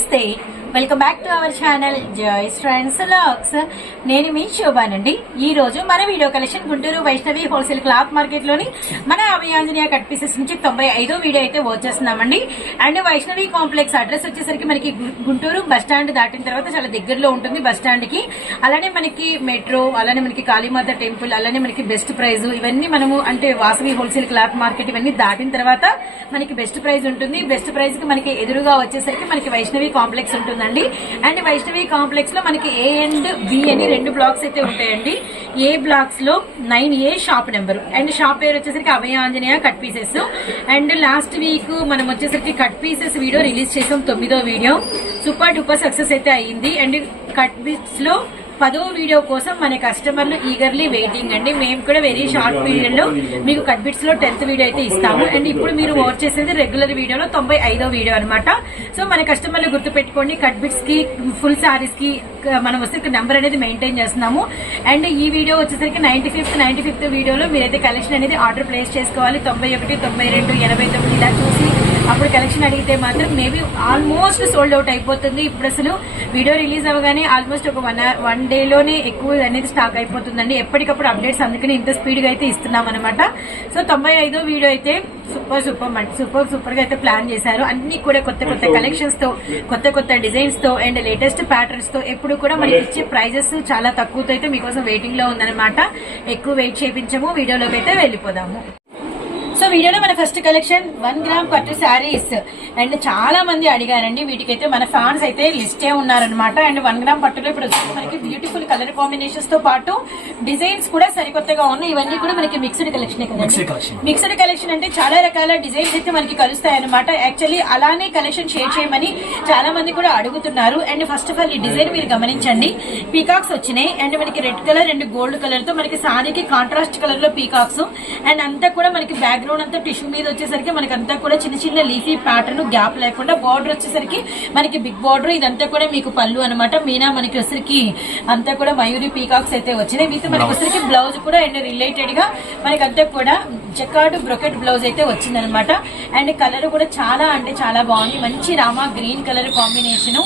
gostei. Welcome back to our channel joys friends looks నేను మీ శోభానండి. ఈ రోజు మన video collection Guntur Vaishnavi wholesale cloth మార్కెట్లోని మన అభయాంజనేయ కట్ పీసెస్ నుంచి తొంభై ఐదో వీడియో అయితే వచ్చేస్తున్నామండి అండ్ వైష్ణవి కాంప్లెక్స్ అడ్రస్ వచ్చేసరికి మనకి గు- గుంటూరు బస్ స్టాండ్ దాటిన తర్వాత చాలా దగ్గరలో ఉంటుంది బస్ స్టాండ్కి. అలానే మనకి మెట్రో అలానే మనకి కాళీమాత టెంపుల్ అలానే మనకి బెస్ట్ ప్రైజ్ ఇవన్నీ మనము అంటే వాసవి హోల్సేల్ క్లాత్ మార్కెట్ ఇవన్నీ దాటిన తర్వాత మనకి బెస్ట్ ప్రైజ్ ఉంటుంది. బెస్ట్ ప్రైజ్కి మనకి ఎదురుగా వచ్చేసరికి మనకి వైష్ణవి కాంప్లెక్స్ ఉంటుంది. ఉంటుందండి. అండ్ వైష్ణవి కాంప్లెక్స్లో మనకి ఏ అండ్ బి అని రెండు బ్లాక్స్ అయితే ఉంటాయండి. A బ్లాక్స్లో nine A shop number and shop పేరు వచ్చేసరికి Abhaya Anjaneya cut pieces and last week మనం వచ్చేసరికి కట్ పీసెస్ వీడియో రిలీజ్ చేసాం తొమ్మిదో వీడియో సూపర్ డూపర్ సక్సెస్ అయితే అయ్యింది. అండ్ కట్ పీస్లో పదో వీడియో కోసం మన కస్టమర్లు ఈగర్లీ వెయిటింగ్ అండి. మేము కూడా వెరీ షార్ట్ పీరియడ్లో మీకు కట్బిట్స్లో టెన్త్ వీడియో అయితే ఇస్తాము. అండ్ ఇప్పుడు మీరు వాచ్ చేసేది రెగ్యులర్ వీడియోలో తొంభై ఐదో వీడియో అనమాట సో మన కస్టమర్లు గుర్తు పెట్టుకోండి కట్కి ఫుల్ సారీస్కి మనం వస్తే నెంబర్ అనేది మెయింటైన్ చేస్తున్నాము. అండ్ ఈ వీడియో వచ్చేసరికి నైన్టీ ఫిఫ్త్ నైన్టీ ఫిఫ్త్ వీడియోలో మీరైతే కలెక్షన్ అనేది ఆర్డర్ ప్లేస్ చేసుకోవాలి. తొంభై ఒకటి తొంభై రెండు ఎనభై తొమ్మిది ఇలా చూసి అప్పుడు కలెక్షన్ అడిగితే మాత్రం మేబీ ఆల్మోస్ట్ సోల్డ్ అవుట్ అయిపోతుంది. ఇప్పుడు అసలు వీడియో రిలీజ్ అవ్వగానే ఆల్మోస్ట్ ఒక వన్ వన్ డే లోనే ఎక్కువ అనేది స్టాక్ అయిపోతుందండి. ఎప్పటికప్పుడు అప్డేట్స్ అందుకని ఇంత స్పీడ్గా అయితే ఇస్తున్నాం అనమాట సో తొంభై ఐదో వీడియో అయితే సూపర్ సూపర్ సూపర్ సూపర్గా అయితే ప్లాన్ చేశారు. అన్ని కూడా కొత్త కొత్త కలెక్షన్స్తో కొత్త కొత్త డిజైన్స్తో అండ్ లేటెస్ట్ ప్యాటర్న్స్తో ఎప్పుడు కూడా మనకి ఇచ్చే ప్రైజెస్ చాలా తక్కువతో అయితే మీకోసం వెయిటింగ్లో ఉందన్నమాట. ఎక్కువ వెయిట్ చేయించము వీడియోలోకి అయితే వెళ్ళిపోదాము. సో వీడియోలో మన ఫస్ట్ కలెక్షన్ వన్ గ్రామ్ పట్టు శారీస్ అండ్ చాలా మంది అడిగారండి వీటికైతే మన ఫ్యాన్స్ అయితే లిస్టే ఉన్నారనమాట అండ్ వన్ గ్రామ్ పట్టులో ఇప్పుడు వచ్చేసి మనకి బ్యూటిఫుల్ కలర్ కాంబినేషన్స్తో పాటు డిజైన్స్ కూడా సరికొత్తగా ఉన్నాయి. ఇవన్నీ కూడా మనకి మిక్స్డ్ కలెక్షన్ కదండి. మిక్స్డ్ కలెక్షన్ అంటే చాలా రకాల డిజైన్స్ అయితే మనకి కలుస్తాయి అనమాట యాక్చువల్లీ అలానే కలెక్షన్ షేర్ చేయమని చాలా మంది కూడా అడుగుతున్నారు. అండ్ ఫస్ట్ ఆఫ్ ఆల్ ఈ డిజైన్ మీరు గమనించండి. పీకాక్స్ వచ్చినాయి. అండ్ మనకి రెడ్ కలర్ అండ్ గోల్డ్ కలర్తో మనకి సారీకి కాంట్రాస్ట్ కలర్లో పీకాక్స్ అండ్ అంతా కూడా మనకి బ్యాక్గ్రౌండ్ అంతా టిష్యూ మీద వచ్చేసరికి మనకి అంతా కూడా చిన్న చిన్న లీఫీ ప్యాటర్న్ గ్యాప్ లేకుండా బార్డర్ వచ్చేసరికి మనకి బిగ్ బార్డర్ ఇదంతా కూడా మీకు పళ్ళు అనమాట మీనా మనకి వచ్చరికి అంతా కూడా మయూరి పీకాక్స్ అయితే వచ్చినాయి. వీటి మనకి వచ్చరికి బ్లౌజ్ కూడా అండ్ రిలేటెడ్గా మనకి అంతా కూడా జకాడు బ్రొకెట్ బ్లౌజ్ అయితే వచ్చిందనమాట అండ్ కలర్ కూడా చాలా అంటే చాలా బాగుంది. మంచి Rama green colour combination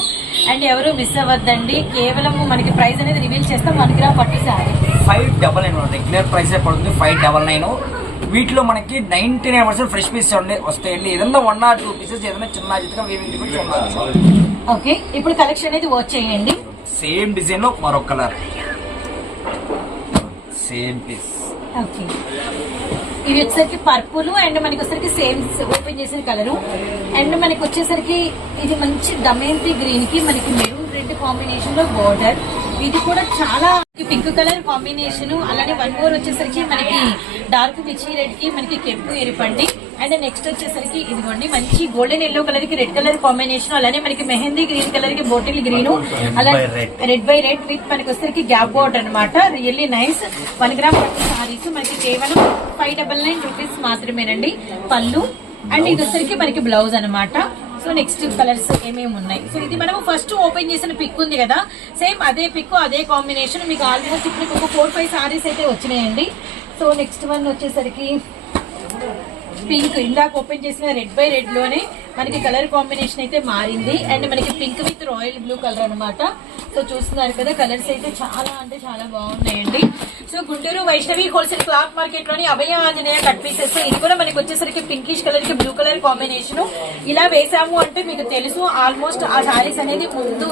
and ఎవరు మిస్ అవ్వద్దండి. కేవలం మనకి ప్రైస్ అనేది రివీల్ చేస్తాం. వన్ గ్రామ్ పట్టు sari five double nine regular price పడుతుంది. Five double nine. వీటిలో మనకి ninety nine percent fresh pieces ఉండే వస్తాయండి. ఏదన్నా వన్ ఆర్ టూ పీసెస్ ఏదైనా చిన్న చిత్తగా వీవింగ్ ఓకే ఇప్పుడు కలెక్షన్ అనేది వాచ్ చేయండి. సేమ్ డిజైన్లో మరొక కలర్ సేమ్ పీస్ ఓకే. ఇవి వచ్చేసరికి పర్పుల్ అండ్ మనకి వచ్చేసరికి సేమ్ ఓపెన్ చేసిన కలరు అండ్ మనకి వచ్చేసరికి ఇది మంచి దమయంతి గ్రీన్కి మనకి మెరూన్ రెడ్ కాంబినేషన్లో బోర్డర్ ఇది కూడా చాలా పింక్ కలర్ కాంబినేషన్. అలానే వన్ మోర్ వచ్చేసరికి మనకి డార్క్ మిర్చి రెడ్కి మనకి కెంపు ఎరుపండి. అండ్ నెక్స్ట్ వచ్చేసరికి ఇదిగోండి మంచి గోల్డెన్ ఎల్లో కలర్కి రెడ్ కలర్ కాంబినేషన్ అలానే మనకి మెహందీ గ్రీన్ కలర్కి బోటిల్ గ్రీన్ అలానే రెడ్ బై రెడ్ విత్ మనకి వచ్చేసరికి గ్యాప్ బోర్డ్ అనమాట really nice one gram saris మనకి కేవలం ఫైవ్ డబల్ నైన్ రూపీస్ మాత్రమేనండి పళ్ళు. అండ్ ఇది వచ్చరికి మనకి బ్లౌజ్ అన్నమాట. సో నెక్స్ట్ కలర్స్ ఏమేమి ఉన్నాయి? సో ఇది మనం ఫస్ట్ ఓపెన్ చేసిన పిక్ ఉంది కదా. సేమ్ అదే పిక్ అదే కాంబినేషన్ మీకు ఆల్మోస్ట్ ఇప్పుడు ఒక ఫోర్ ఫైవ్ సారీస్ అయితే వచ్చినాయండి. సో నెక్స్ట్ వన్ వచ్చేసరికి పింక్ ఇందాక ఓపెన్ చేసిన రెడ్ బై రెడ్లోనే మనకి కలర్ కాంబినేషన్ అయితే మారింది. అండ్ మనకి pink with royal blue colour అన్నమాట. సో చూస్తున్నారు కదా కలర్స్ అయితే చాలా అంటే చాలా బాగున్నాయండి. So Guntur Vaishnavi wholesale cloth మార్కెట్లోని Abhaya Anjaneya cut pieces. ఇది కూడా మనకి వచ్చేసరికి పింకిష్ కలర్కి బ్లూ కలర్ కాంబినేషన్ ఇలా వేసాము అంటే మీకు తెలుసు ఆల్మోస్ట్ ఆ సారీస్ అనేది ముందు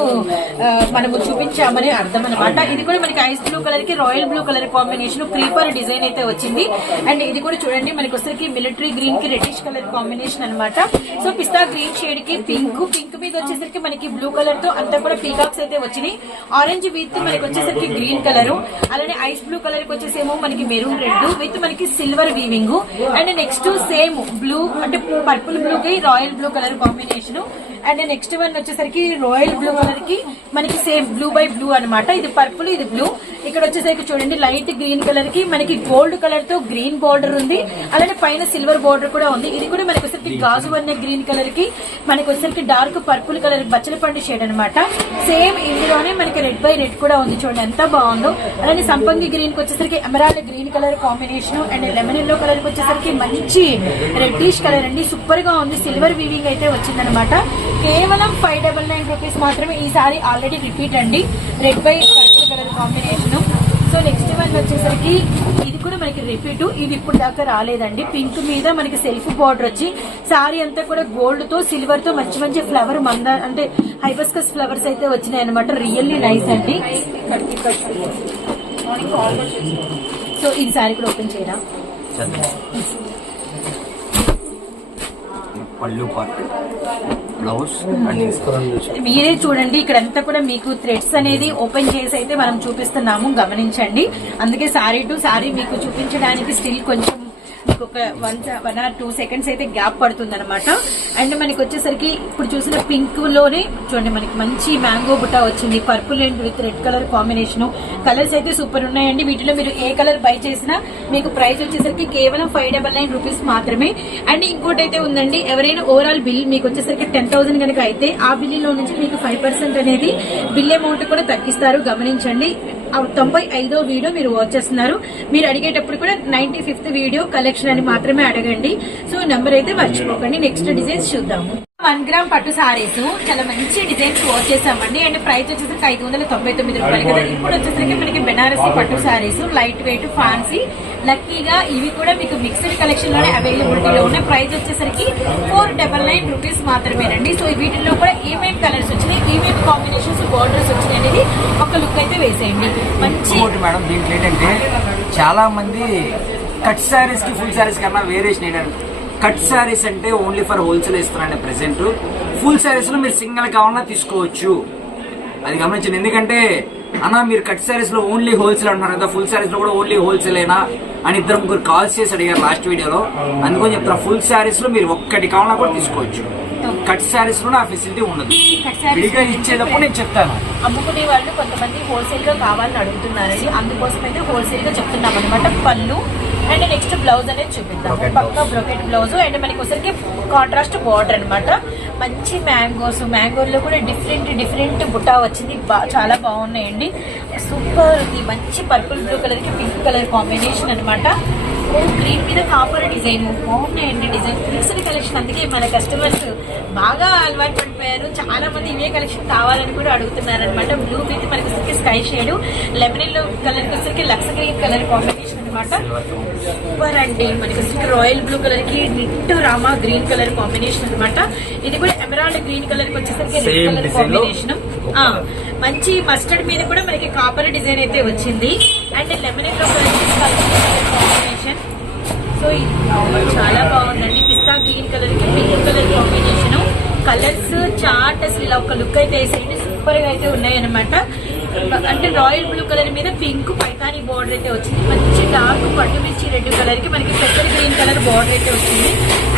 మనము చూపించామని అర్థం అనమాట ఇది కూడా మనకి ఐస్ బ్లూ కలర్కి royal blue colour combination creeper design అయితే వచ్చింది. అండ్ ఇది కూడా చూడండి మనకి వచ్చేసరికి మిలిటరీ గ్రీన్కి రెడ్డిష్ కలర్ కాంబినేషన్ అన్నమాట. సో పిస్తా గ్రీన్ షేడ్కి పింక్ పింక్ మీద వచ్చేసరికి మనకి బ్లూ కలర్తో అంతా కూడా పీకాక్స్ అయితే వచ్చినాయి. ఆరెంజ్ విత్ మనకి వచ్చేసరికి గ్రీన్ కలర్ అలానే ఐస్ బ్లూ కలర్కి వచ్చేసేమో మనకి మెరూన్ రెడ్ విత్ మనకి silver weaving and next same blue అంటే పర్పుల్ బ్లూ కి royal blue colour combination and next one వచ్చేసరికి రాయల్ బ్లూ కలర్కి మనకి సేమ్ బ్లూ బై బ్లూ అన్నమాట. ఇది పర్పుల్ ఇది బ్లూ ఇక్కడ వచ్చేసరికి చూడండి లైట్ గ్రీన్ కలర్కి మనకి గోల్డ్ కలర్తో గ్రీన్ బార్డర్ ఉంది. అలానే పైన సిల్వర్ బార్డర్ కూడా ఉంది. ఇది కూడా మనకి వచ్చేసరికి గాజు వన్న గ్రీన్ కలర్కి మనకి వచ్చేసరికి డార్క్ పర్పుల్ కలర్ బచ్చల పండు షేడ్ అనమాట సేమ్ ఇందులోనే మనకి రెడ్ బై రెడ్ కూడా ఉంది చూడండి ఎంత బాగుందో. అలానే సంపంగి గ్రీన్కి వచ్చేసరికి emerald green colour combination and lemon yellow కలర్కి వచ్చేసరికి మంచి రెడ్డిష్ కలర్ అండి. సూపర్గా ఉంది. సిల్వర్ వీవింగ్ అయితే వచ్చిందనమాట కేవలం ఫైవ్ డబల్ నైన్ రూపీస్ మాత్రమే ఈ సారీ ఆల్రెడీ రిపీట్ అండి. Red by purple colour combination so next one వచ్చేసరికి ఇది కూడా మనకి రిపీట్ ఇది ఇప్పుడు దాకా రాలేదండి. పింక్ మీద మనకి సెల్ఫ్ బార్డర్ వచ్చి సారీ అంతా కూడా గోల్డ్తో సిల్వర్తో మంచి మంచి ఫ్లవర్ మంద అంటే హైబస్కస్ ఫ్లవర్స్ అయితే వచ్చినాయి అనమాట రియల్లీ నైస్ అండి. సో ఇది సారీ కూడా ఓపెన్ చేయరా? పళ్ళు పార్ట్ బ్లౌజ్ మీరే చూడండి ఇక్కడ అంతా కూడా మీకు థ్రెడ్స్ అనేది ఓపెన్ చేసి అయితే మనం చూపిస్తున్నాము గమనించండి. అందుకే సారీ టు సారీ మీకు చూపించడానికి స్టిల్ కొంచెం మీకు ఒక one one or two seconds అయితే గ్యాప్ పడుతుంది అనమాట అండ్ మనకి వచ్చేసరికి ఇప్పుడు చూసిన పింక్లోనే చూడండి మనకి మంచి మ్యాంగో బుట్ట వచ్చింది. Purple and with red colour combination colours అయితే సూపర్ ఉన్నాయండి. వీటిలో మీరు ఏ కలర్ బై చేసినా మీకు ప్రైస్ వచ్చేసరికి కేవలం ఫైవ్ డబల్ నైన్ రూపీస్ మాత్రమే. అండ్ ఇంకోటి అయితే ఉందండి ఎవరైనా ఓవరాల్ బిల్ మీకు వచ్చేసరికి టెన్ థౌసండ్ కనుక అయితే ఆ బిల్లులో నుంచి మీకు ఫైవ్ పర్సెంట్ అనేది బిల్ అమౌంట్ కూడా తగ్గిస్తారు. గమనించండి తొంభై ఐదో వీడియో మీరు వాచ్ చేస్తున్నారు. మీరు అడిగేటప్పుడు కూడా నైన్టీ ఫిఫ్త్ వీడియో కలెక్షన్ అని మాత్రమే అడగండి. సో నెంబర్ అయితే మర్చిపోకండి. నెక్స్ట్ డిజైన్స్ చూద్దాము. వన్ గ్రామ్ పట్టు సారీస్ చాలా మంచి డిజైన్స్ వాచ్ చేసామండి అండ్ ప్రైస్ వచ్చేసరికి ఐదు వందల తొంభై తొమ్మిది రూపాయలు కదా. ఇప్పుడు వచ్చేసరికి మనకి బెనారసి పట్టు సారీస్ లైట్ వెయిట్ ఫ్యాన్సీ లక్కీగా ఇవి కూడా మీకు మిక్స్డ్ కలెక్షన్లోనే అవైలబిలిటీలో ఉన్నాయి ప్రైస్ వచ్చేసరికి ఫోర్ డబల్ నైన్ రూపీస్ మాత్రమేనండి. సో వీటిల్లో కూడా ఏమేమి కలర్స్ వచ్చినాయి. ఏమేమి కాంబినేషన్స్ బార్డర్స్ వచ్చినాయి అనేది ఒక లుక్ అయితే వేసేయండి. మంచి మేడం దీంట్లో ఏంటంటే చాలా మంది కట్ శారీస్కి ఫుల్ శారీస్ కన్నా వేరియేషన్ ఏంటంటే కట్ శారీస్ అంటే ఓన్లీ ఫర్ హోల్సేల్ ఇస్తున్నారండి ప్రెసెంట్ ఫుల్ శారీస్లో మీరు సింగిల్ కావాలన్నా తీసుకోవచ్చు. అది గమనించండి. ఎందుకంటే అన్న మీరు కట్ శారీస్లో ఓన్లీ హోల్సేల్ అంటున్నారు కదా ఫుల్ శారీస్లో కూడా ఓన్లీ హోల్సేలేనా? అని ఇద్దరు ముగ్గురు కాల్స్ చేసి అడిగారు లాస్ట్ వీడియోలో అందుకని చెప్తారు ఫుల్ శారీస్లో మీరు ఒక్కటి కావాలన్నా కూడా తీసుకోవచ్చు. కట్ శారీస్లో ఆ ఫెసిలిటీ ఉండదు. విడిగా ఇచ్చేటప్పుడు నేను చెప్తాను. అమ్ముకునే వాళ్ళు కొంతమంది హోల్సేల్గా కావాలని అడుగుతున్నారండి. అందుకోసం అయితే హోల్సేల్గా చెప్తున్నాం అనమాట పళ్ళు అండ్ నెక్స్ట్ బ్లౌజ్ అనేది చూపిద్దాం పక్క బ్రొకెట్ బ్లౌజ్ అండ్ మనకి వచ్చరికి కాంట్రాస్ట్ బార్డర్ అన్నమాట. మంచి మ్యాంగోస్ మ్యాంగోలో కూడా డిఫరెంట్ డిఫరెంట్ బుట్టా వచ్చింది. చాలా బాగున్నాయండి. సూపర్ ఉంది. మంచి పర్పుల్ బ్లూ కలర్కి పింక్ కలర్ కాంబినేషన్ అనమాట గ్రీన్ మీద కాపర్ డిజైన్. బాగున్నాయండి డిజైన్. Mixed collection. అందుకే మన కస్టమర్స్ బాగా అలవాటు పడిపోయారు. చాలా మంది ఇవే కలెక్షన్ కావాలని కూడా అడుగుతున్నారు అనమాట బ్లూ విత్ మనకి వచ్చరికి sky shade lemon yellow colour వచ్చరికి లక్స్ గ్రీన్ కలర్ కాంబినేషన్ అనమాట సూపర్ అండి మనకి వచ్చరికి రాయల్ బ్లూ కలర్కి నిట్టు రామా గ్రీన్ కలర్ కాంబినేషన్ అనమాట ఇది కూడా ఎమరాల్డ్ గ్రీన్ కలర్కి వచ్చేసరికి రెడ్ కలర్ కాంబినేషన్ మంచి మస్టర్డ్ మీద కూడా మనకి కాపర్ డిజైన్ అయితే వచ్చింది. అండ్ లెమన్ కాంబినేషన్ సో ఇది చాలా బాగుందండి. పిస్తా గ్రీన్ కలర్కి pink colour combination. Colours chart అసలు ఇలా ఒక లుక్ అయితే వేసేయండి. సూపర్గా అయితే ఉన్నాయి అనమాట అంటే రాయల్ బ్లూ కలర్ మీద పింక్ పైతాని బార్డర్ అయితే వచ్చింది. మంచి డార్క్ పట్టు మిర్చి రెడ్ కలర్కి మనకి పెద్ద గ్రీన్ కలర్ బార్డర్ అయితే వచ్చింది.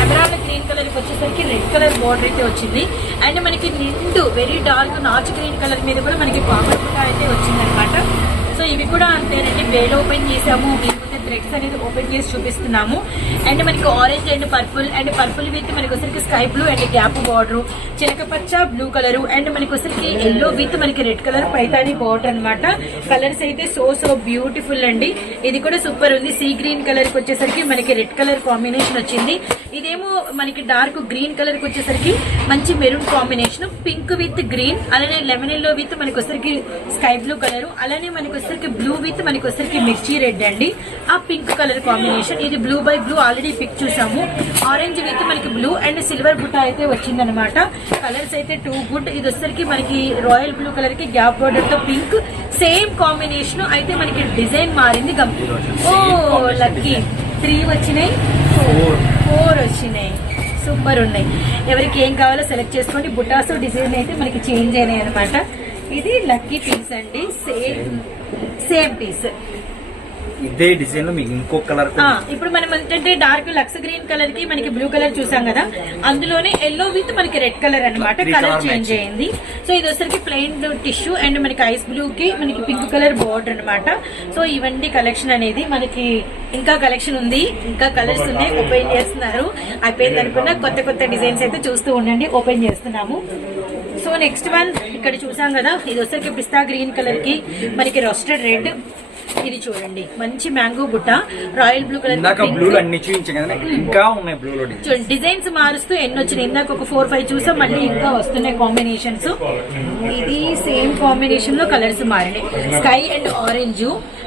ఎమరాల్డ్ గ్రీన్ కలర్కి వచ్చేసరికి రెడ్ కలర్ బార్డర్ అయితే వచ్చింది. అండ్ మనకి నిండు వెరీ డార్క్ నాచ్ గ్రీన్ కలర్ మీద కూడా మనకి పాపర్ కూడా అయితే వచ్చింది అనమాట సో ఇవి కూడా అంతేనండి. వేలు ఓపెన్ చేసాము. థ్రెడ్స్ అనేది ఓపెన్ చేసి చూపిస్తున్నాము. అండ్ మనకి orange and purple and purple with మనకి వచ్చరికి sky blue and gap border చిలక పచ్చ బ్లూ కలర్ అండ్ మనకి వచ్చరికి ఎల్లో విత్ మనకి రెడ్ కలర్ పైతాని బార్డర్ అన్నమాట. కలర్స్ అయితే సో సో బ్యూటిఫుల్ అండి. ఇది కూడా సూపర్ ఉంది. సీ గ్రీన్ కలర్కి వచ్చేసరికి మనకి రెడ్ కలర్ కాంబినేషన్ వచ్చింది. ఇదేమో మనకి డార్క్ గ్రీన్ కలర్కి వచ్చేసరికి మంచి maroon combination pink with green అలానే లెమన్ ఎల్లో విత్ మనకి వచ్చరికి స్కై బ్లూ కలర్ అలానే మనకి వచ్చరికి బ్లూ విత్ మనకి వచ్చరికి మిర్చి రెడ్ అండి. ఆ పింక్ కలర్ కాంబినేషన్. ఇది blue by blue already pic చూసాము. ఆరెంజ్ విత్ మనకి బ్లూ అండ్ సిల్వర్ బుట్ట అయితే వచ్చిందనమాట. కలర్స్ అయితే టూ గుడ్ ఇది వచ్చరికి మనకి రాయల్ బ్లూ కలర్కి గ్యాప్ బోర్డర్తో పింక్ సేమ్ కాంబినేషన్ అయితే మనకి డిజైన్ మారింది. ఓ లక్కీ త్రీ వచ్చినాయి. ఫోర్ వచ్చినాయి. సూపర్ ఉన్నాయి. ఎవరికి ఏం కావాలో సెలెక్ట్ చేసుకోండి. బుటాస్ డిజైన్ అయితే మనకి చేంజ్ అయినాయి అనమాట. ఇది లక్కీ పీస్ అండి. సేమ్ సేమ్ పీస్ ఇదే డిజైన్లో మీకు ఇంకో కలర్ ఇప్పుడు మనం ఏంటంటే డార్క్ లక్స్ గ్రీన్ కలర్కి మనకి బ్లూ కలర్ చూసాం కదా. అందులోనే ఎల్లో విత్ మనకి రెడ్ కలర్ అన్నమాట. Three colour change. అయింది. సో ఇది వచ్చరికి ప్లెయిన్ టిష్యూ అండ్ మనకి ఐస్ బ్లూ కి మనకి పింక్ కలర్ బోర్డర్ అన్నమాట. సో ఇవన్నీ కలెక్షన్ అనేది. మనకి ఇంకా కలెక్షన్ ఉంది. ఇంకా కలర్స్ ఉన్నాయి. ఓపెన్ చేస్తున్నారు. అయిపోయింది అనుకున్న కొత్త కొత్త డిజైన్స్ అయితే చూస్తూ ఉండండి. ఓపెన్ చేస్తున్నాము. సో నెక్స్ట్ వన్ ఇక్కడ చూసాం కదా. ఇది వచ్చరికి పిస్తా గ్రీన్ కలర్కి మనకి రోస్టెడ్ రెడ్ ఇది చూడండి. మంచి మ్యాంగో బుట్ట. రాయల్ బ్లూ కలర్ ఇందాక బ్లూ అన్ని చూపించాం కదా ఇంకా ఉన్నాయి చూడండి డిజైన్స్ మారుస్తూ ఎన్ని వచ్చినాయి? ఇందాక ఒక ఫోర్ ఫైవ్ చూసాం మళ్ళీ ఇంకా వస్తున్నాయి కాంబినేషన్స్ ఇది సేమ్ కాంబినేషన్లో కలర్స్ మారినాయి sky and orange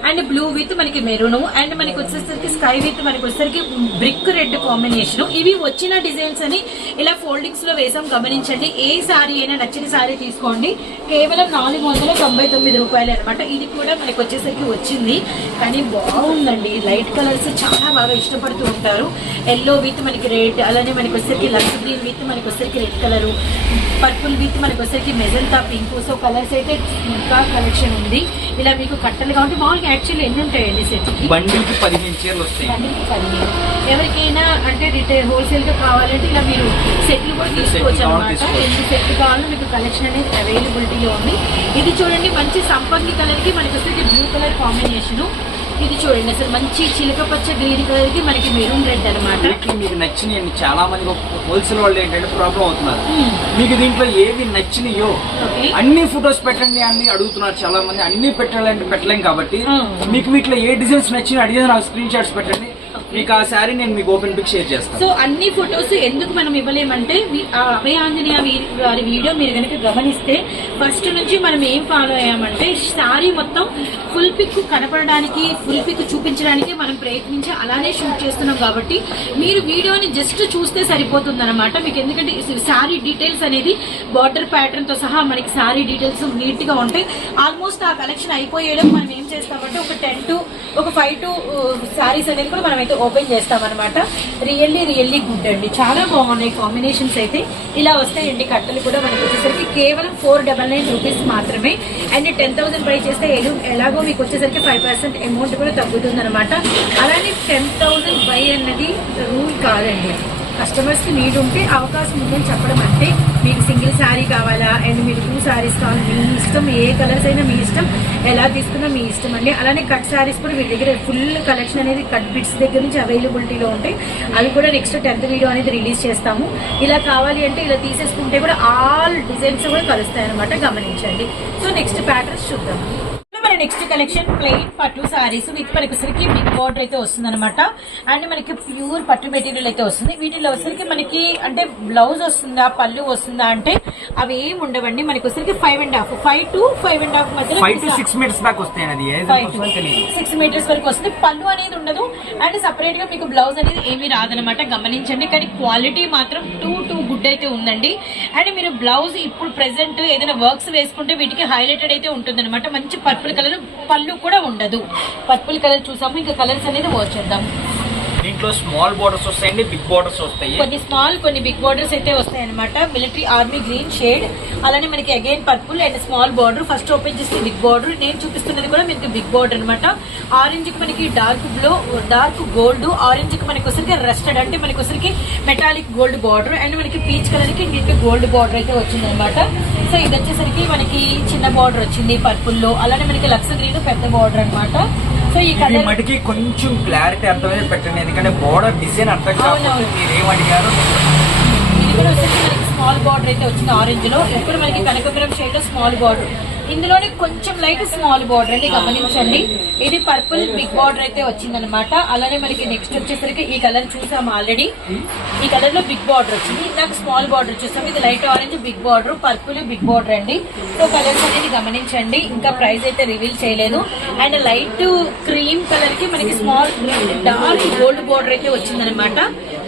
and blue with మనకి మెరూన్ అండ్ మనకి వచ్చేసరికి స్కై విత్ మనకి వచ్చేసరికి బ్రిక్ రెడ్ కాంబినేషన్. ఇవి వచ్చిన డిజైన్స్ అని ఇలా ఫోల్డింగ్స్లో వేసాం. గమనించండి ఏ సారీ అయినా నచ్చిన సారీ తీసుకోండి. కేవలం నాలుగు వందల తొంభై తొమ్మిది రూపాయలు అనమాట ఇది కూడా మనకి వచ్చేసరికి వచ్చింది. కానీ బాగుందండి. లైట్ కలర్స్ చాలా బాగా ఇష్టపడుతూ ఉంటారు. ఎల్లో విత్ మనకి రెడ్ అలానే మనకి వచ్చేసరికి లక్స్ గ్రీన్ విత్ మనకి వచ్చేసరికి రెడ్ కలర్ పర్పుల్ విత్ మనకి వచ్చేసరికి మెజంతా పింక్. సో కలర్స్ అయితే ఇంకా కలెక్షన్ ఉంది. ఇలా మీకు కట్టలు కాబట్టి మామూలుగా యాక్చువల్లీ ఎన్ని ఉంటాయండి సెట్కి బండిల్కి పదిహేను చీరలు వస్తాయి. పదిహేను. ఎవరికైనా అంటే రిటైల్ హోల్సేల్గా కావాలంటే ఇలా మీరు సెట్లు కూడా తీసుకోవచ్చు అనమాట. ఎన్ని సెట్లు కావాలో మీకు కలెక్షన్ అనేది అవైలబిలిటీలో ఉంది. ఇది చూడండి మంచి సంపంగి కలర్కి మనకి వచ్చేసి బ్లూ కలర్ కాంబినేషన్ ఇది చూడండి. అసలు మంచి చిలక పచ్చ గ్రీన్ కలర్కి మనకి మెరూన్ రెడ్ అనమాట మీకు నచ్చినాయి చాలా మంది హోల్సేల్ వాళ్ళు ఏంటంటే ప్రాబ్లం అవుతున్నారు. మీకు దీంట్లో ఏవి నచ్చినాయో అన్ని ఫొటోస్ పెట్టండి అని అడుగుతున్నారు చాలా మంది. అన్ని పెట్టాలంటే పెట్టలేం కాబట్టి. మీకు వీటిలో ఏ డిజైన్స్ నచ్చినా అడిగితే నాకు స్క్రీన్ షాట్స్ పెట్టండి. మీకు ఆ శారీ నేను మీకు ఓపెన్ పిక్ షేర్ చేస్తాను. సో అన్ని ఫొటోస్ ఎందుకు మనం ఇవ్వలేమంటే అభయ ఆంజనేయ వారి వీడియో మీరు కనుక గమనిస్తే ఫస్ట్ నుంచి మనం ఏం ఫాలో అయ్యామంటే శారీ మొత్తం ఫుల్ పిక్ కనపడడానికి ఫుల్ పిక్ చూపించడానికి మనం ప్రయత్నించి అలానే షూట్ చేస్తున్నాం కాబట్టి మీరు వీడియోని జస్ట్ చూస్తే సరిపోతుంది అనమాట మీకు ఎందుకంటే శారీ డీటెయిల్స్ అనేది బార్డర్ ప్యాటర్న్తో సహా మనకి శారీ డీటెయిల్స్ నీట్గా ఉంటాయి. ఆల్మోస్ట్ ఆ కలెక్షన్ అయిపోయేలోపు మనం ఏం చేస్తామంటే ఒక టెన్ టు ఒక ఫైవ్ టు శారీస్ అనేది కూడా మనం అయితే ఓపెన్ చేస్తాం అనమాట రియల్లీ రియల్లీ గుడ్ అండి. చాలా బాగున్నాయి కాంబినేషన్స్ అయితే. ఇలా వస్తాయండి కట్టలు కూడా మనకి వచ్చేసరికి. కేవలం ఫోర్ డబల్ నైన్ రూపీస్ మాత్రమే. అండ్ టెన్ థౌసండ్ పై చేస్తే ఎలాగో మీకు వచ్చేసరికి ఫైవ్ పర్సెంట్ అమౌంట్ కూడా తగ్గుతుంది అనమాట అలానే టెన్ థౌసండ్ బై అన్నది రూల్ కాదండి. కస్టమర్స్కి నీడ్ ఉంటే అవకాశం ఉందని చెప్పడం అంటే మీకు సింగిల్ శారీ కావాలా? అండ్ మీరు టూ శారీస్ కావాలి? మీ ఇష్టం ఏ కలర్స్ అయినా మీ ఇష్టం. ఎలా తీసుకున్నా మీ ఇష్టం అండి. అలానే కట్ శారీస్ కూడా మీ దగ్గర ఫుల్ కలెక్షన్ అనేది కట్ బిట్స్ దగ్గర నుంచి అవైలబిలిటీలో ఉంటాయి. అవి కూడా నెక్స్ట్ టెన్త్ వీడియో అనేది రిలీజ్ చేస్తాము. ఇలా కావాలి అంటే ఇలా తీసేసుకుంటే కూడా ఆల్ డిజైన్స్ కూడా కలుస్తాయి అనమాట గమనించండి. సో నెక్స్ట్ ప్యాటర్న్స్ చూద్దాం. నెక్స్ట్ కలెక్షన్ ప్లెయిన్ పట్టు సారీస్ విత్ మనకి వచ్చరికి బిగ్ బార్డర్ అయితే వస్తుంది అనమాట అండ్ మనకి ప్యూర్ పట్టు మెటీరియల్ అయితే వస్తుంది. వీటిలో వచ్చరికి మనకి అంటే బ్లౌజ్ వస్తుందా పళ్ళు వస్తుందా అంటే అవి ఏం ఉండవండి. మనకి వచ్చరికి five and half five to five and half మధ్యలో సిక్స్ దాకా వస్తాయి సిక్స్ మీటర్స్ వరకు వస్తుంది. పళ్ళు అనేది ఉండదు. అండ్ సపరేట్గా మీకు బ్లౌజ్ అనేది ఏమీ రాదనమాట గమనించండి. కానీ క్వాలిటీ మాత్రం టూ టూ గుడ్ అయితే ఉందండి. అండ్ మీరు బ్లౌజ్ ఇప్పుడు ప్రెసెంట్ ఏదైనా వర్క్స్ వేసుకుంటే వీటికి హైలైటెడ్ అయితే ఉంటుంది మంచి పర్పుల్ కలర్ పళ్ళు కూడా ఉండదు. పర్పుల్ కలర్ చూసాము ఇంకా కలర్స్ అనేది వచ్చేద్దాం దీంట్లో స్మాల్ బోర్డర్స్ వస్తాయండి బిగ్ బోర్డర్స్ వస్తాయి. కొన్ని స్మాల్ కొన్ని బిగ్ బార్డర్స్ అయితే వస్తాయి అనమాట మిలిటరీ ఆర్మీ గ్రీన్ షేడ్ అలానే మనకి again purple and small border first open చేస్తే బిగ్ బార్డర్ నేను చూపిస్తున్నది కూడా మీకు బిగ్ బోర్డర్ అనమాట ఆరెంజ్కి మనకి డార్క్ బ్లూ డార్క్ గోల్డ్ ఆరెంజ్కి మనకి వచ్చరికి రెస్టెడ్ అంటే మనకి వసరికి మెటాలిక్ గోల్డ్ బార్డర్ అండ్ మనకి పీచ్ కలర్కి నీట్ గోల్డ్ బార్డర్ అయితే వచ్చింది అనమాట సో ఇది వచ్చేసరికి మనకి చిన్న బార్డర్ వచ్చింది పర్పుల్లో. అలానే మనకి లక్స్ గ్రీన్ పెద్ద బార్డర్ అన్నమాట. సో ఈ మటుకి కొంచెం క్లారిటీ అర్థమైతే పెట్టండి. ఎందుకంటే బోర్డర్ డిజైన్ అర్థం కాకపోతే అవునవును. మీరు ఏం అడిగారు? ఇది కూడా వచ్చేసి మనకి స్మాల్ బార్డర్ అయితే వచ్చింది ఆరెంజ్లో. ఇప్పుడు మనకి కనకపురం షేడ్ స్మాల్ బార్డర్ ఇందులోనే కొంచెం లైట్ స్మాల్ బార్డర్ అండి గమనించండి. ఇది పర్పుల్ బిగ్ బార్డర్ అయితే వచ్చిందనమాట అలానే మనకి నెక్స్ట్ వచ్చేసరికి ఈ కలర్ చూసాము ఆల్రెడీ. ఈ కలర్లో బిగ్ బార్డర్ వచ్చింది. ఇందాక స్మాల్ బార్డర్ చూసాం. ఇది light orange big border purple big border అండి. సో కలర్స్ అనేది గమనించండి. ఇంకా ప్రైస్ అయితే రివీల్ చేయలేదు. అండ్ లైట్ క్రీమ్ కలర్కి మనకి స్మాల్ డార్క్ గోల్డ్ బార్డర్ అయితే వచ్చిందనమాట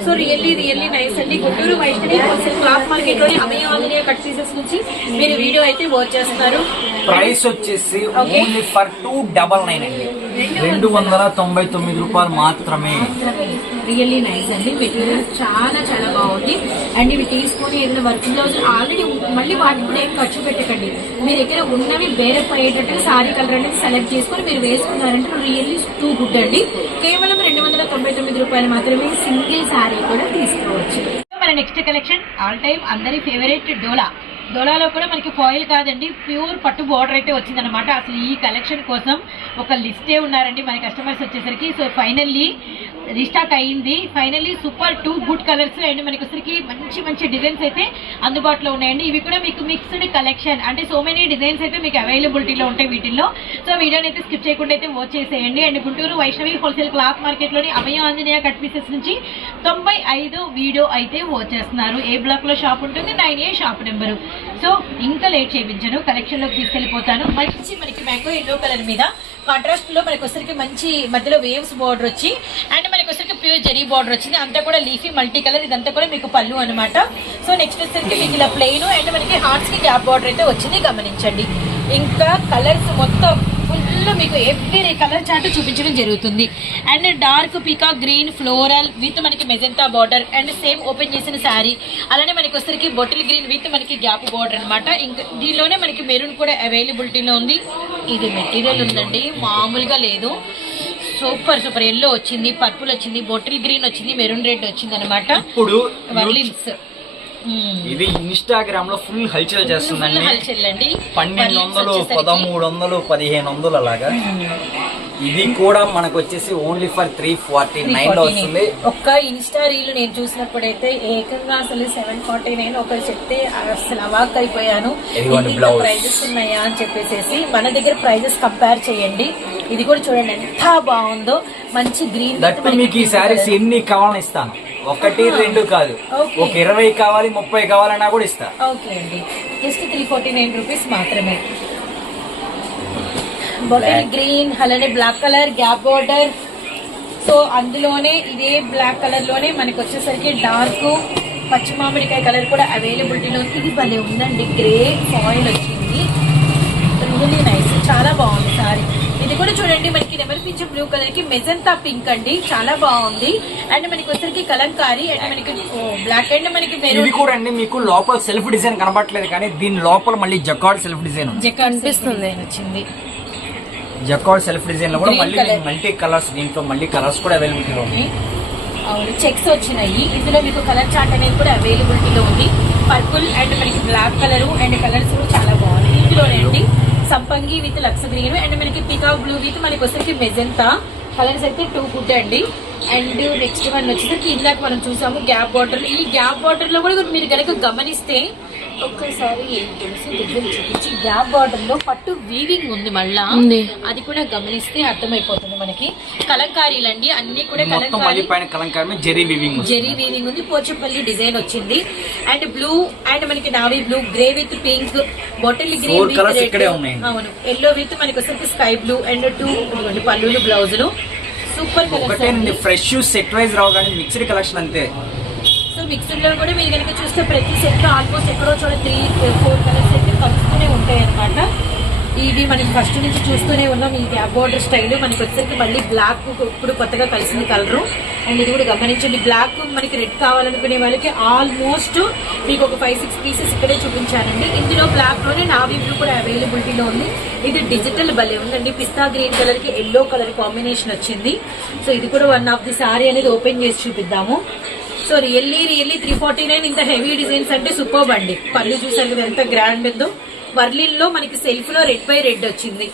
సో రియల్లీ రియల్లీ నైస్ అండి. గుంటూరు వైష్ణవి హోల్సేల్ క్లాత్ మార్కెట్లోని అమయ ఆంజనేయ కట్ పీసెస్ నుంచి మీరు వీడియో అయితే వాచ్ చేస్తున్నారు. ప్రైస్ వచ్చేసి. Only for two double nine అండి. రెండు వందల తొంభై తొమ్మిది రూపాయలు మాత్రమే. రియల్లీ నైస్ అండి. మెటీరియల్ చాలా చాలా బాగుంది. అండ్ ఇవి తీసుకొని ఏదైనా వర్క్ బ్లౌజ్ ఆల్రెడీ మళ్ళీ వాటికి కూడా ఏం ఖర్చు పెట్టకండి. మీ దగ్గర ఉన్నవి వేరే పోయేటట్టుగా సారీ కలర్ అనేది సెలెక్ట్ చేసుకొని మీరు వేసుకున్నారంటే రియల్లీ టూ గుడ్ అండి. కేవలం రెండు వందల తొంభై తొమ్మిది రూపాయలు మాత్రమే సింగిల్ సారీ కూడా తీసుకోవచ్చు. మన నెక్స్ట్ కలెక్షన్ ఆల్ టైమ్ అందరి ఫేవరెట్ డోలా. దొలాలో కూడా మనకి ఫాయిల్ కాదండి. ప్యూర్ పట్టు బార్డర్ అయితే వచ్చిందనమాట అసలు ఈ కలెక్షన్ కోసం ఒక లిస్టే ఉన్నారండి మన కస్టమర్స్ వచ్చేసరికి. సో ఫైనల్లీ రీస్టాక్ అయ్యింది finally super too good colours and మనకి వచ్చరికి మంచి మంచి డిజైన్స్ అయితే అందుబాటులో ఉన్నాయండి. ఇవి కూడా మీకు మిక్స్డ్ కలెక్షన్ అంటే సో మెనీ డిజైన్స్ అయితే మీకు అవైలబిలిటీలో ఉంటాయి వీటిల్లో. సో వీడియోని అయితే స్కిప్ చేయకుండా అయితే వాచ్ చేసేయండి. And Guntur Vaishnavi wholesale cloth మార్కెట్లోని Abhaya Anjaneya cut pieces నుంచి తొంభై వీడియో అయితే వాచ్ చేస్తున్నారు. ఏ బ్లాక్లో షాప్ ఉంటుంది? Nine A shop number so ఇంకా లేట్ చేయించను కలెక్షన్లోకి తీసుకెళ్ళిపోతాను మంచి మనకి మ్యాంగో ఎల్లో కలర్ మీద కాంట్రాస్ట్లో మనకి వచ్చరికి మంచి మధ్యలో వేవ్స్ బార్డర్ వచ్చి అండ్ మనకి వచ్చరికి ప్యూర్ జరీ బార్డర్ వచ్చింది. అంతా కూడా లీఫీ మల్టీ కలర్ ఇదంతా కూడా మీకు పళ్ళు అనమాట సో నెక్స్ట్ వచ్చరికి మీకు ఇలా ప్లెయిన్ అండ్ మనకి హార్ట్స్కి గ్యాప్ బార్డర్ అయితే వచ్చింది. గమనించండి. ఇంకా కలర్స్ మొత్తం ఫుల్ మీకు ఎవ్రీ కలర్ చార్ట్ చూపించడం జరుగుతుంది. అండ్ డార్క్ పీకా గ్రీన్ ఫ్లోరల్ విత్ మనకి magenta border and same open చేసిన శారీ అలానే మనకి వచ్చరికి బొటిల్ గ్రీన్ విత్ మనకి గ్యాప్ బార్డర్ అన్నమాట. ఇంకా దీనిలోనే మనకి మెరూన్ కూడా అవైలబిలిటీలో ఉంది. ఇది మెటీరియల్ ఉందండి. మామూలుగా లేదు. సూపర్ సూపర్ ఎల్లో వచ్చింది పర్పుల్ వచ్చింది బొటిల్ గ్రీన్ వచ్చింది మెరూన్ రెడ్ వచ్చింది అనమాట వర్లిన్స్ ఇది ఇన్స్టాగ్రామ్లో ఫుల్ హల్చల్ చేస్తుందండి. పన్నెండు వందలు పదమూడు వందలు పదిహేను వందలు అలాగా. ఇది కూడా మనకు వచ్చేసి ఓన్లీ ఫర్ త్రీ ఫార్టీ నైన్లో వస్తుంది ఒక్క ఇన్స్టా రీల్ నేను చూసినప్పుడైతే ఏకంగా అసలు సెవెన్ ఫార్టీ నైన్ ఒకరు చెప్తే అసలు అవాక్ అయిపోయాను. ప్రైజెస్ ఉన్నాయా అని చెప్పేసి మన దగ్గర ప్రైజెస్ కంపేర్ చేయండి. ఇది కూడా చూడండి ఎంత బాగుందో. మంచి గ్రీన్ దట్ మీకు ఈ శారీస్ ఎన్ని కావాలని ఇస్తాను. ఒకటి రెండు కాదు. ఒక ఇరవై కావాలి ముప్పై కావాలన్నా కూడా ఇస్తా. ఓకే అండి. Just three forty nine rupees మాత్రమే. బాటిల్ గ్రీన్ అలానే black colour gap border so అందులోనే ఇదే బ్లాక్ కలర్లోనే మనకి వచ్చేసరికి డార్క్ పచ్చి మామిడికాయ కలర్ కూడా అవైలబిలిటీలో ఇది భలే ఉందండి. గ్రే ఫాయిల్ వచ్చింది. రియల్లీ నైస్ చాలా బాగుంది సారీ. ఇది కూడా చూడండి మనకి నెమలి పింఛ బ్లూ కలర్కి మెజంతా పింక్ అండి. చాలా బాగుంది. అండ్ మనకి వచ్చరికి కలంకారీ అండ్ మనకి బ్లాక్ అండ్ మనకి ఇది కూడా అండి మీకు లోపల సెల్ఫ్ డిజైన్ కనబడట్లేదు కానీ దీని లోపల మళ్ళీ జకాడ్ సెల్ఫ్ డిజైన్ ఉంది. కనిపిస్తుంది వచ్చింది జకాడ్ సెల్ఫ్ డిజైన్లో కూడా మళ్ళీ. మల్టీ కలర్స్ దీంట్లో మళ్ళీ కలర్స్ కూడా అవైలబిలిటీలో ఉంది అవును చెక్స్ వచ్చినాయి. ఇందులో మీకు కలర్ చార్ట్ అనేది కూడా అవైలబిలిటీలో ఉంది. పర్పుల్ అండ్ మనకి బ్లాక్ కలర్ అండ్ కలర్స్ కూడా చాలా బాగున్నాయి. ఇందులోనే అండి. సంపంగి విత్ లక్స్ గ్రీన్ అండ్ మనకి పికాక్ బ్లూ విత్ మనకి వచ్చేసరికి మెజెంతా. కలర్స్ అయితే టూ గుడ్ అండి. అండ్ నెక్స్ట్ వన్ వచ్చేసరికి ఇందాక మనం చూసాము గ్యాప్ బార్డర్ ఈ గ్యాప్ బార్డర్లో కూడా మీరు కనుక గమనిస్తే ఒక్కసారి చూపించి గ్యాప్ బార్డర్లో పట్టు వీవింగ్ ఉంది మళ్ళా. అది కూడా గమనిస్తే అర్థమైపోతుంది మనకి. కలంకారీలండి అన్ని కూడా జెరీ వివింగ్ జెరీ వీవింగ్ ఉంది పోచంపల్లి డిజైన్ వచ్చింది. అండ్ బ్లూ అండ్ మనకి navy blue grey with pink bottle green. అవును. ఎల్లో విత్ మనకి వచ్చేసరికి స్కై బ్లూ అండ్ టూ పల్లులు బ్లౌజులు సూపర్ ఒకటే ఫ్రెష్ సెట్ వైజ్ రావు కానీ మిక్స్డ్ కలెక్షన్ అంతే. సో మిక్సర్లో కూడా మీరు కనుక చూస్తే ప్రతి సెట్ ఆల్మోస్ట్ ఎక్కడో చోట త్రీ ఫోర్ కలర్స్ అయితే కలుస్తూనే ఉంటాయి అనమాట ఇది మనకి ఫస్ట్ నుంచి చూస్తూనే ఉన్నాం. ఈ గ్యాప్ బార్డర్ స్టైల్ మనకి వచ్చేసరికి మళ్ళీ బ్లాక్ ఇప్పుడు కొత్తగా కలిసింది కలరు అండ్ ఇది కూడా గమనించండి బ్లాక్ మనకి రెడ్ కావాలనుకునే వాళ్ళకి ఆల్మోస్ట్ మీకు ఒక ఫైవ్ సిక్స్ పీసెస్ ఇక్కడే చూపించానండి. ఇందులో బ్లాక్లోనే నావీ బ్లూ కూడా అవైలబిలిటీలో ఉంది. ఇది డిజిటల్ భలే ఉందండి. పిస్తా గ్రీన్ కలర్కి ఎల్లో కలర్ కాంబినేషన్ వచ్చింది. సో ఇది కూడా వన్ ఆఫ్ ది సారీ అనేది ఓపెన్ చేసి చూపిద్దాము. So really really three forty nine ఇంత హెవీ డిజైన్స్ అంటే సూపర్ అండి. పళ్ళు చూసారు కదా ఎంత గ్రాండ్ ఉందో. వర్లిన్లో మనకి సెల్ఫ్లో రెడ్ బై రెడ్ వచ్చింది.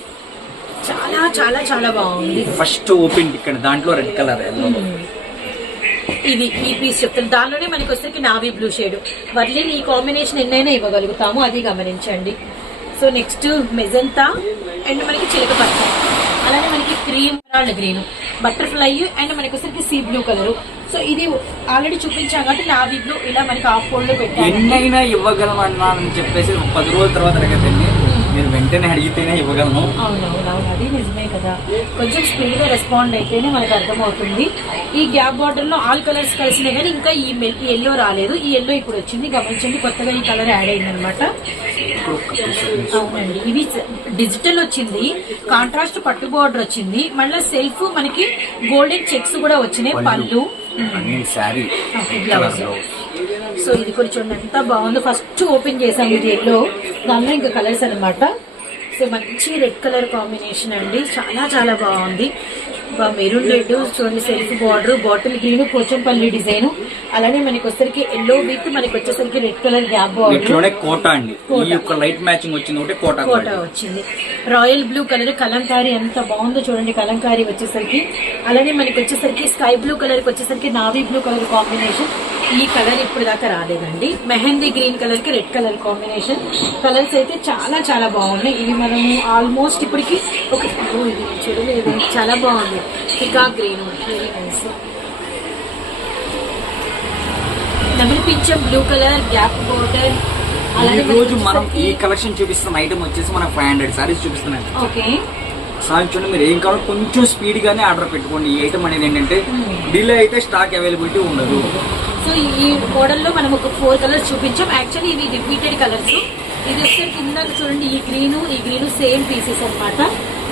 చాలా చాలా చాలా బాగుంది. ఫస్ట్ ఓపెన్ ఇక్కడ దాంట్లో రెడ్ కలర్ ఇది ఈ పీస్ చెప్తాను. దానిలోనే మనకి వచ్చేసరికి నావీ బ్లూ షేడ్ వర్లిన్ ఈ కాంబినేషన్ ఎన్నైనా ఇవ్వగలుగుతాము అది గమనించండి. సో నెక్స్ట్ మెజంతా అండ్ మనకి చిలక పచ్చ. అలానే మనకి క్రీమ్ రాళ్ళ గ్రీన్ బటర్ఫ్లై అండ్ మనకి వచ్చేసరికి సీ బ్లూ కలర్ సో ఇది ఆల్రెడీ చూపించాం కాబట్టి నావీ బ్లూ ఇలా మనకి ఆఫ్ ఫోల్డ్లో పెట్టాను ఎన్నైనా ఇవ్వగలను అన్నానని చెప్పేసి ఒక పది రోజుల తర్వాత అడగదండి మీరు వెంటనే అడిగితేనే ఇవ్వగలను. అవునవునవును అది నిజమే కదా. కొంచెం స్పీడ్గా రెస్పాండ్ అయితేనే మనకు అర్థమవుతుంది. ఈ గ్యాప్ బార్డర్లో ఆల్ కలర్స్ కలిసినాయి కానీ ఇంకా ఈ ఎల్లో రాలేదు. ఈ ఎల్లో ఇప్పుడు వచ్చింది. గమనించండి కొత్తగా ఈ కలర్ యాడ్ అయింది అనమాట అవునండి. ఇది డిజిటల్ వచ్చింది. కాంట్రాస్ట్ పట్టు బార్డర్ వచ్చింది. మళ్ళీ సెల్ఫ్ మనకి గోల్డెన్ చెక్స్ కూడా వచ్చినాయి. పళ్ళు. అన్ని శారీ. సో ఇది కూడా చూడండి ఎంత బాగుందో ఫస్ట్ ఓపెన్ చేసాం ఇది ఎల్లో దానిలో ఇంకా కలర్స్ అన్నమాట. సో మంచి రెడ్ కలర్ కాంబినేషన్ అండి. చాలా చాలా బాగుంది. మెరూన్ రెడ్ చూడండి self border bottle green Pochampally design. అలానే మనకి వచ్చేసరికి ఎల్లో విత్ మనకి వచ్చేసరికి రెడ్ కలర్ గ్యాప్ బార్డర్. వీటిలోనే కోట అండి. లైట్ మ్యాచింగ్ వచ్చింది ఒకటి కోట కోట వచ్చింది. రాయల్ బ్లూ కలర్ కలంకారీ ఎంత బాగుందో చూడండి కలంకారీ వచ్చేసరికి. అలానే మనకి వచ్చేసరికి స్కై బ్లూ కలర్ వచ్చేసరికి నావీ బ్లూ కలర్ కాంబినేషన్. ఈ కలర్ ఇప్పుడు దాకా రాలేదండి. మెహందీ గ్రీన్ కలర్కి రెడ్ కలర్ కాంబినేషన్. కలర్స్ అయితే చాలా చాలా బాగున్నాయి. ఇవి మనము ఆల్మోస్ట్ ఇప్పటికి ఒక ఇది చూడలేదు చాలా బాగుంది. పికాక్ గ్రీన్ వెరీ నైస్ నెమలి పింఛం బ్లూ కలర్ గ్యాప్ బోర్డర్ ఈ అలానే రోజు మనం ఈ కలెక్షన్ చూపిస్తున్న ఐటమ్ వచ్చేసి మనం ఫైవ్ హండ్రెడ్ సారీస్ చూపిస్తున్నాం ఓకే. సారీ చూడండి మీరు ఏం కావాలో కొంచెం స్పీడ్ గానే ఆర్డర్ పెట్టుకోండి. ఈ ఐటమ్ అనేది ఏంటంటే డిలే అయితే స్టాక్ అవైలబిలిటీ ఉండదు. సో ఈ మోడల్లో మనం ఒక ఫోర్ కలర్స్ చూపించాం. యాక్చువల్లీ ఇవి రిపీటెడ్ కలర్స్. ఇది వస్తే కింద చూడండి ఈ గ్రీన్ ఈ గ్రీన్ సేమ్ పీసెస్ అన్నమాట.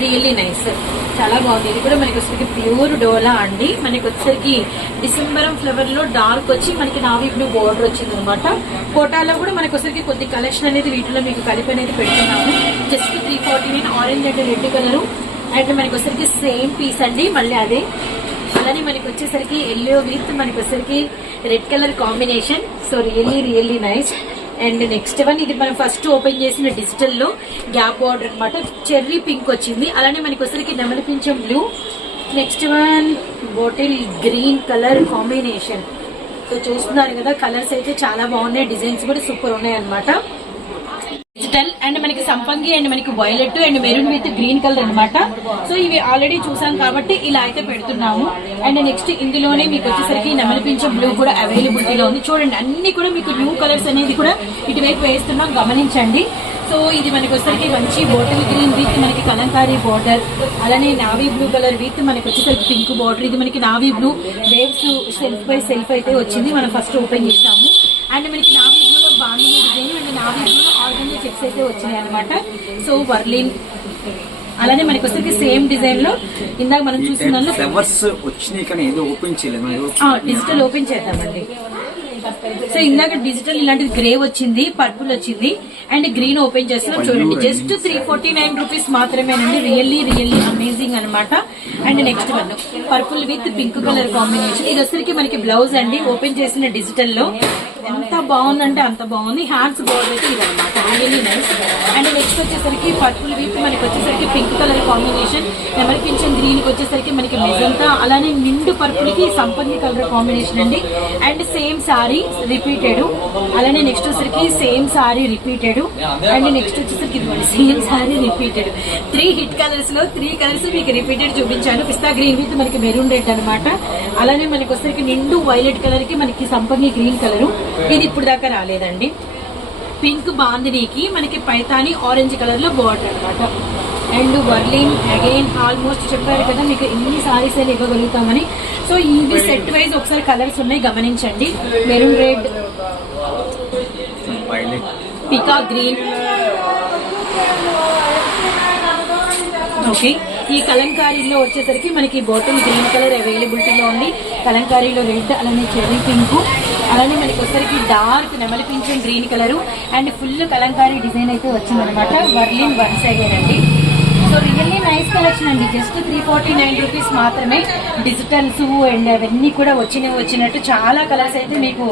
రియల్లీ నైస్ చాలా బాగుంది. ఇది కూడా మనకి వచ్చేసరికి ప్యూర్ డోలా అండి. మనకి వచ్చేసరికి డిసెంబరం ఫ్లవర్లో డార్క్ వచ్చి మనకి నావీ బ్లూ బోర్డర్ వచ్చింది అనమాట కోటాలో కూడా మనకి వచ్చేసరికి కొద్ది కలెక్షన్ అనేది వీటిలో మీకు కలిపి అనేది పెడుతున్నాము. Just three forty nine orange and red colour and మనకి వచ్చేసరికి సేమ్ పీస్ అండి. మళ్ళీ అదే అలానే మనకి వచ్చేసరికి ఎల్లో విత్ మనకి వచ్చేసరికి red colour combination so really really nice and next one ఇది మనం ఫస్ట్ ఓపెన్ చేసిన డిజిటల్లో గ్యాప్ బార్డర్ అనమాట చెర్రీ పింక్ వచ్చింది. అలానే మనకి వచ్చేసరికి నెమలి పింఛం blue next one bottle green colour combination so చూస్తున్నారు కదా కలర్స్ అయితే చాలా బాగున్నాయి డిజైన్స్ కూడా సూపర్ ఉన్నాయి అన్నమాట డిజిటల్ అండ్ మనకి సంపంగి అండ్ మనకి violet and maroon with green colour అన్నమాట. సో ఇవి ఆల్రెడీ చూసాం కాబట్టి ఇలా అయితే పెడుతున్నాము. అండ్ నెక్స్ట్ ఇందులోనే మీకు వచ్చేసరికి నెమలిపించే బ్లూ కూడా అవైలబిలిటీలో ఉంది. చూడండి అన్ని కూడా మీకు న్యూ కలర్స్ అనేది కూడా ఇటువైపు వేస్తున్నాం. గమనించండి. సో ఇది మనకి వచ్చేసరికి మంచి బాటిల్ గ్రీన్ విత్ మనకి కలంకారీ బార్డర్ అలానే నావీ బ్లూ కలర్ విత్ మనకి వచ్చేసరికి పింక్ బార్డర్ ఇది మనకి navy blue waves self by self అయితే వచ్చింది. మనం ఫస్ట్ ఓపెన్ చేసాము. అండ్ మనకి నావీ బ్లూలో బాగుంది design and navy blue checks అయితే వచ్చినాయి అనమాట సో వర్లిన్ అలానే మనకి వచ్చేసరికి సేమ్ డిజైన్లో ఇందాక మనం చూసిన ఫ్లవర్స్ వచ్చినాయి కానీ ఏదో ఓపెన్ చేయలేదు. డిజిటల్ ఓపెన్ చేద్దామండి. సో ఇందాక డిజిటల్ ఇలాంటిది గ్రే వచ్చింది పర్పుల్ వచ్చింది అండ్ గ్రీన్ ఓపెన్ చేస్తున్నాం చూడండి. Just three forty nine rupees మాత్రమేనండి. రియల్లీ రియల్లీ అమేజింగ్ అన్నమాట. And next one purple with pink colour combination. ఇది వచ్చరికి మనకి బ్లౌజ్ అండి. ఓపెన్ చేసిన డిజిటల్లో ఎంత బాగుందంటే అంత బాగుంది హ్యాండ్స్ బోర్డ్ అయితే ఇది అనమాట రియల్లీ నైస్ అండ్ నెక్స్ట్ వచ్చేసరికి పర్పుల్ విత్ మనకి వచ్చేసరికి పింక్ కలర్ కాంబినేషన్ నెమలి పింఛన్ గ్రీన్కి వచ్చేసరికి మనకి మెజంతా అలానే నిండు పర్పుల్కి సంపంగి కలర్ కాంబినేషన్ అండి. అండ్ సేమ్ సారీ రిపీటెడ్ అలానే నెక్స్ట్ వచ్చేసరికి same sari repeated and next వచ్చేసరికి ఇదిగోండి same sari repeated three hit కలర్స్లో త్రీ కలర్స్ మీకు రిపీటెడ్ చూపించాను. పిస్తా గ్రీన్ విత్ మనకి మెరూన్ రెడ్ అన్నమాట. అలానే మనకి వచ్చేసరికి నిండు వైలెట్ కలర్కి మనకి సంపంగి గ్రీన్ కలర్ ఇది ఇప్పుడు దాకా రాలేదండి. పింక్ బాందినీకి మనకి పైతాని ఆరెంజ్ కలర్లో బార్డర్ అనమాట అండ్ వర్లిన్ అగైన్ ఆల్మోస్ట్ చెప్పారు కదా మీకు ఎన్ని సారీస్ అయినా ఇవ్వగలుగుతామని. సో ఇవి సెట్ వైజ్ ఒకసారి కలర్స్ ఉన్నాయి గమనించండి. మెరూన్ రెడ్ పికా గ్రీన్ ఓకే ఈ కలంకారీలో వచ్చేసరికి మనకి బాటిల్ గ్రీన్ కలర్ అవైలబిలిటీలో ఉంది. కలంకారీలో రెడ్ అలానే చెర్రీ పింక్ అలానే మనకి ఒకసారికి డార్క్ నెమలి pension green colour and full kalamkari design అయితే వచ్చిందనమాట వర్లిన్ వన్స్ అగైన్ అండి. సో రియల్లీ నైస్ కలెక్షన్ అండి. Just three forty nine rupees మాత్రమే డిజిటల్స్ అండ్ అవన్నీ కూడా వచ్చినవి వచ్చినట్టు చాలా కలర్స్ అయితే మీకు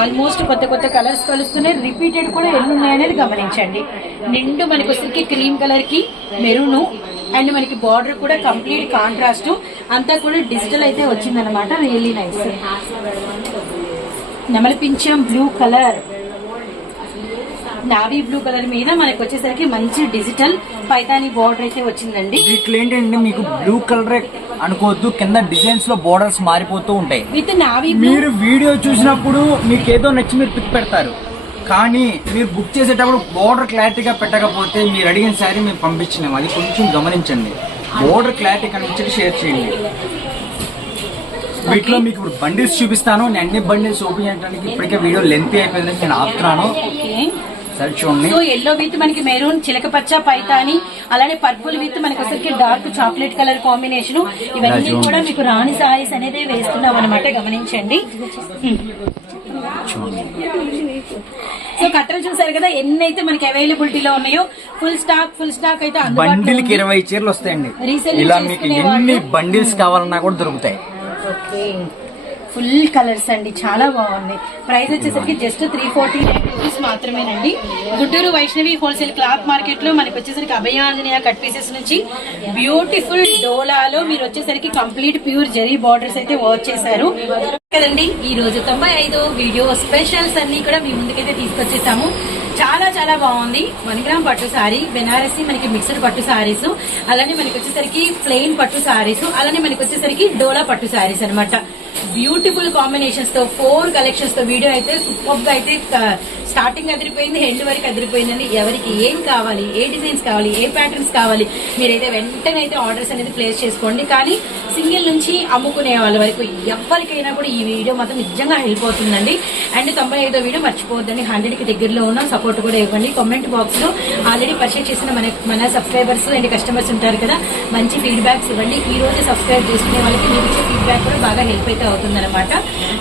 ఆల్మోస్ట్ కొత్త కొత్త కలర్స్ కలుస్తున్నాయి. రిపీటెడ్ కూడా ఎన్ని ఉన్నాయనేది గమనించండి. నిండు మనకి వచ్చరికి క్రీమ్ కలర్కి మెరూను అండ్ మనకి బార్డర్ కూడా కంప్లీట్ కాంట్రాస్ట్ అంతా కూడా డిజిటల్ అయితే వచ్చిందనమాట రియల్లీ నైస్ నెమలి పింఛం blue colour. Navy blue colour మీద మనకి వచ్చేసరికి మంచి డిజిటల్ పైతాని బార్డర్ అయితే వచ్చిందండి. వీటిలో ఏంటంటే మీకు బ్లూ కలర్ అనుకోవద్దు కింద డిజైన్స్లో బోర్డర్స్ మారిపోతూ ఉంటాయి. విత్ నావీ మీరు వీడియో చూసినప్పుడు మీకు ఏదో నచ్చి మీరు పిక్ పెడతారు. కానీ మీరు బుక్ చేసేటప్పుడు బోర్డర్ క్లారిటీగా పెట్టకపోతే మీరు అడిగిన శారీ మేము పంపించినాం. అది కొంచెం గమనించండి. బోర్డర్ క్లారిటీ కనిపించి షేర్ చేయండి. వీటిలో మీకు ఇప్పుడు బండిల్స్ చూపిస్తాను. నేను అన్ని బండిల్స్ ఓపెన్ చేయడానికి ఇప్పటికే వీడియో లెంత్ అయిపోయిందని నేను ఆపుతున్నాను. ఓకే సరే చూడండి. సో ఎల్లో విత్ మనకి మెరూన్ చిలక పచ్చ పైతాని అలానే పర్పుల్ విత్ మనకి వచ్చరికి డార్క్ చాక్లెట్ కలర్ కాంబినేషన్ ఇవన్నీ. కూడా మీకు రాణి సారీస్ అనేది వేస్తున్నాం అనమాట గమనించండి. సో కట్టలు చూసారు కదా ఎన్ని అయితే మనకి అవైలబిలిటీలో ఉన్నాయో ఫుల్ స్టాక్ ఫుల్ స్టాక్ అయితే బండిల్కి. ఇరవై చీరలు వస్తాయండి. Reselling ఇలా మీకు చేసుకునే ఎన్ని వాళ్ళు- బండిల్స్ కావాలన్నా కూడా దొరుకుతాయి. ఓకే ఫుల్ కలర్స్ అండి చాలా బాగున్నాయి. ప్రైస్ వచ్చేసరికి just three forty nine rupees మాత్రమేనండి. గుంటూరు వైష్ణవి హోల్సేల్ క్లాత్ మార్కెట్లో మనకి వచ్చేసరికి అభయాంజనేయ కట్ పీసెస్ నుంచి బ్యూటిఫుల్ డోలాలో మీరు వచ్చేసరికి కంప్లీట్ ప్యూర్ జరీ బార్డర్స్ అయితే వర్క్ చేశారు. కదండి ఈ రోజు తొంభై ఐదు వీడియో స్పెషల్స్ అన్ని కూడా మీ ముందుకైతే తీసుకొచ్చేసాము. చాలా చాలా బాగుంది. వన్ గ్రామ్ పట్టు సారీ. బెనారసి మనకి మిక్స్డ్ పట్టు సారీస్. అలానే మనకి వచ్చేసరికి ప్లెయిన్ పట్టు సారీస్. అలానే మనకి వచ్చేసరికి డోలా పట్టు సారీస్ అన్నమాట. బ్యూటిఫుల్ కాంబినేషన్స్తో ఫోర్ కలెక్షన్స్తో వీడియో అయితే సూపర్గా అయితే స్టార్టింగ్ అదిరిపోయింది ఎండ్ వరకు అదిరిపోయిందండి. ఎవరికి ఏం కావాలి ఏ డిజైన్స్ కావాలి ఏ ప్యాటర్న్స్ కావాలి మీరైతే వెంటనే అయితే ఆర్డర్స్ అనేది ప్లేస్ చేసుకోండి. కానీ సింగిల్ నుంచి అమ్ముకునే వాళ్ళ వరకు ఎవరికైనా కూడా ఈ వీడియో మాత్రం నిజంగా హెల్ప్ అవుతుందండి. అండ్ తొంభై ఐదో వీడియో మర్చిపోవద్దండి. హండ్రెడ్కి దగ్గరలో ఉన్న సపోర్ట్ కూడా ఇవ్వండి. కామెంట్ బాక్స్లో ఆల్రెడీ పర్చేస్ చేసిన మన మన సబ్స్క్రైబర్స్ అండ్ కస్టమర్స్ ఉంటారు కదా మంచి ఫీడ్బ్యాక్స్ ఇవ్వండి. ఈ రోజు సబ్స్క్రైబ్ చేసుకునే వాళ్ళకి మీరు ఇచ్చే ఫీడ్బ్యాక్ కూడా బాగా హెల్ప్ అయితే అవుతుందన్నమాట.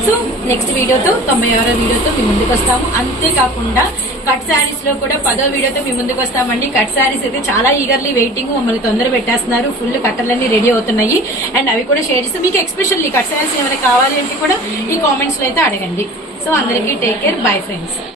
సో నెక్స్ట్ వీడియోతో తొంభై ఆరో వీడియోతో మీ ముందుకు వస్తాము. అంతేకాకుండా కట్ శారీస్లో కూడా పదో వీడియోతో మీ ముందుకు వస్తామండి. కట్ శారీస్ అయితే చాలా ఈగర్లీ వెయిటింగ్ మమ్మల్ని తొందర పెట్టేస్తున్నారు. ఫుల్ కట్టలన్నీ రెడీ అవుతున్నాయి. అండ్ అవి కూడా షేర్ చేస్తే మీకు ఎక్స్పెషల్లీ కట్ శారీస్ ఏమైనా కావాలి అంటే కూడా ఈ కామెంట్స్లో అయితే అడగండి. సో అందరికీ టేక్ కేర్ బై ఫ్రెండ్స్